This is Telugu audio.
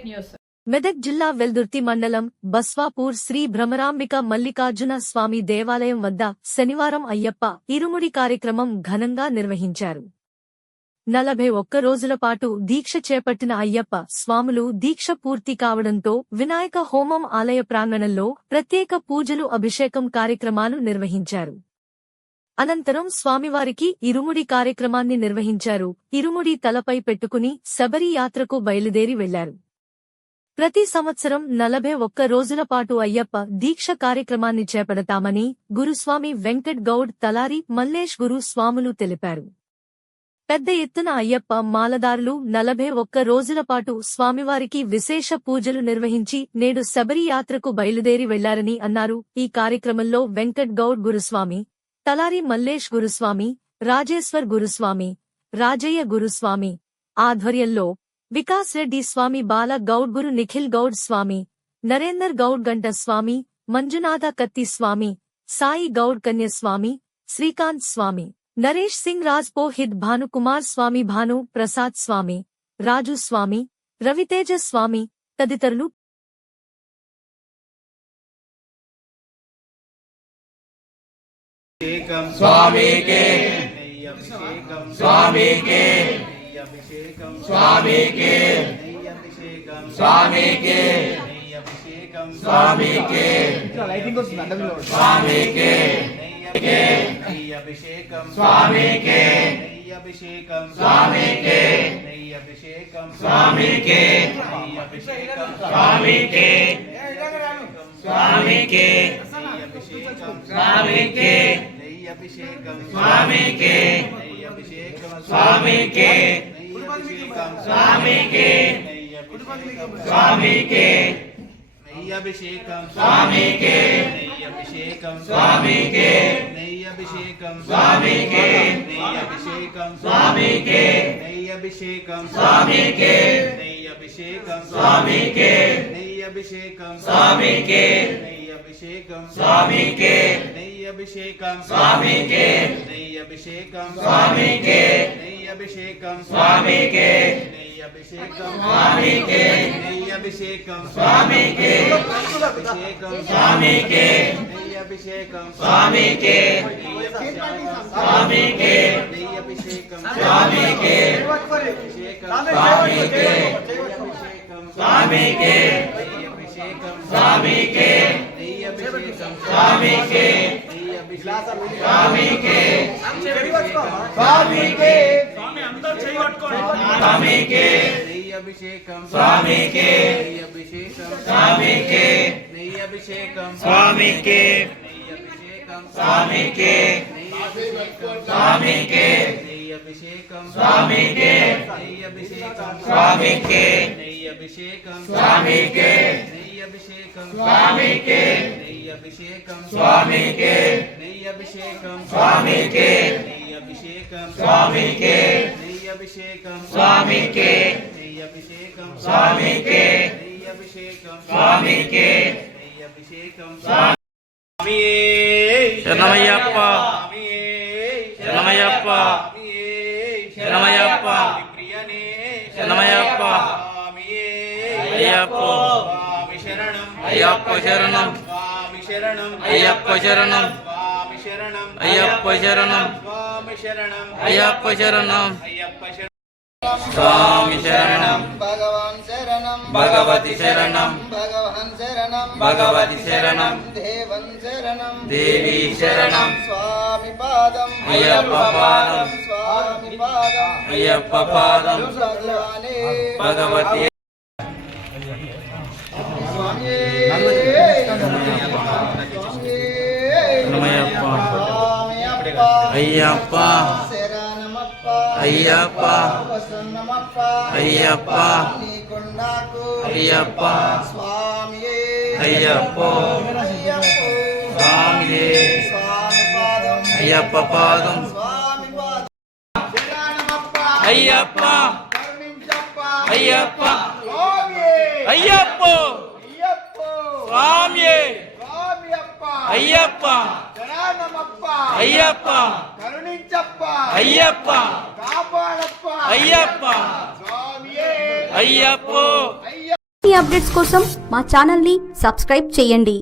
Fake news. మెదక్ జిల్లా వెల్దుర్తి మండలం బస్వాపూర్ శ్రీ భ్రమరాంబిక మల్లికార్జున స్వామి దేవాలయం వద్ద శనివారం అయ్యప్ప ఇరుముడి కార్యక్రమం ఘనంగా నిర్వహించారు. 41 రోజుల పాటు దీక్ష చేపట్టిన అయ్యప్ప స్వాములు దీక్ష పూర్తి కావడంతో వినాయక హోమం ఆలయ ప్రాంగణంలో ప్రత్యేక పూజలు అభిషేకం కార్యక్రమాలు నిర్వహించారు. అనంతరం స్వామివారికి ఇరుముడి కార్యక్రమాన్ని నిర్వహించారు. ఇరుముడి తలపై పెట్టుకుని శబరి యాత్రకు బయలుదేరి వెళ్లారు. ప్రతి సంవత్సరం 41 రోజుల పాటు అయ్యప్ప దీక్ష కార్యక్రమాన్ని చేపడతామని గురుస్వామి వెంకట్ గౌడ్ తలారి మల్లేష్ గురు స్వాములు తెలిపారు. పెద్ద ఎత్తున అయ్యప్ప మాలదారులు 41 రోజుల పాటు స్వామివారికి విశేష పూజలు నిర్వహించి నేడు శబరి యాత్రకు బయలుదేరి వెళ్లారని అన్నారు. ఈ కార్యక్రమంలో వెంకట్ గౌడ్ గురుస్వామి, తలారి మల్లేష్ గురుస్వామి, రాజేశ్వర్ గురుస్వామి, రాజయ్య గురుస్వామి ఆధ్వర్యంలో వికాస్ రెడ్డి స్వామి, బాల గౌడ్ గురు, నిఖిల్ గౌడ్ స్వామి, నరేందర్ గౌడ్ గంట స్వామి, మంజునాథ కత్తి స్వామి, సాయి గౌడ్ కన్యస్వామి, శ్రీకాంత్ స్వామి, నరేష్ సింగ్ రాజ్పోహిత్, భానుకుమార్ స్వామి, భాను ప్రసాద్ స్వామి, రాజు స్వామి, రవితేజ స్వామి తదితరులు स्वामी के स्वामी के स्वामी के स्वामी के स्वामी के स्वामी के स्वामी के स्वामी के स्वामी के स्वामी के स्वामी के स्वामी के स्वामी के स्वामी के स्वामी के स्वामी के अभिषेकम स्वामी के अभिषेकम स्वामी के अभिषेकम स्वामी के अभिषेकम स्वामी के अभिषेकम स्वामी के अभिषेकम स्वामी के अभिषेकम स्वामी के अभिषेकम स्वामी के अभिषेकम स्वामी के अभिषेकम स्वामी के अभिषेकम स्वामी के अभिषेकम स्वामी के अभिषेकम स्वामी के अभिषेकम स्वामी के अभिषेकम स्वामी के स्वामी के अभिषेकम स्वामी के स्वामी के स्वामी के अभिषेकम स्वामी के स्वामी के स्वामी के स्वामी के स्वामी के अभिषेकम स्वामी के अभिषेकम स्वामी के अभिषेकम स्वामी के अभिषेकम स्वामी के स्वामी के अभिषेकम स्वामी के अभिषेकम स्वामी के अभिषेकम स्वामी के अभिषेकम स्वामी के अभिषेकम स्वामी के अभिषेकम स्वामी के अभिषेकम स्वामी के अभिषेकम स्वामी के अभिषेकम स्वामी के अभिषेकम स्वामी के अभिषेकम स्वामी शरणमయ్యప్ప शरणमయ్యప్ప शरणमయ్యప్ప शरणमయ్యప్ప అయ్యప్ప అయ్యప్ప శరణం అయ్యప్ప శరణం అయ్యప్ప శరణం అయ్యప్ప శరణం స్వామి శరణం భగవాన్ శరణం భగవతి శరణం భగవాన్ శరణం భగవతి శరణం దేవన్ శరణం దేవి శరణం స్వామి పాదం అయ్యప్ప పాదం స్వామి పాదం అయ్యప్ప పాదం భగవానే భగవతి స్వామి శరణమయ్యప్ప అయ్యప్ప శరణమప్ప అయ్యప్ప వసన్నమప్ప అయ్యప్ప నీకొండాకు అయ్యప్ప స్వామి అయ్యప్ప స్వామి స్వామి పాదం అయ్యప్ప పాదం స్వామి పాదం శరణమప్ప అయ్యప్ప కరుణించప్ప అయ్యప్ప స్వామి అయ్యప్ప అయ్యప్ప స్వామి స్వామి అప్ప అయ్యప్ప శరణమప్ప అయ్యప్ప కరుణించప్ప అయ్యప్ప కాపాడప్ప అయ్యప్ప స్వామి అయ్యప్ప మరిన్ని అప్డేట్స్ కోసం మా ఛానల్ని సబ్స్క్రైబ్ చేయండి.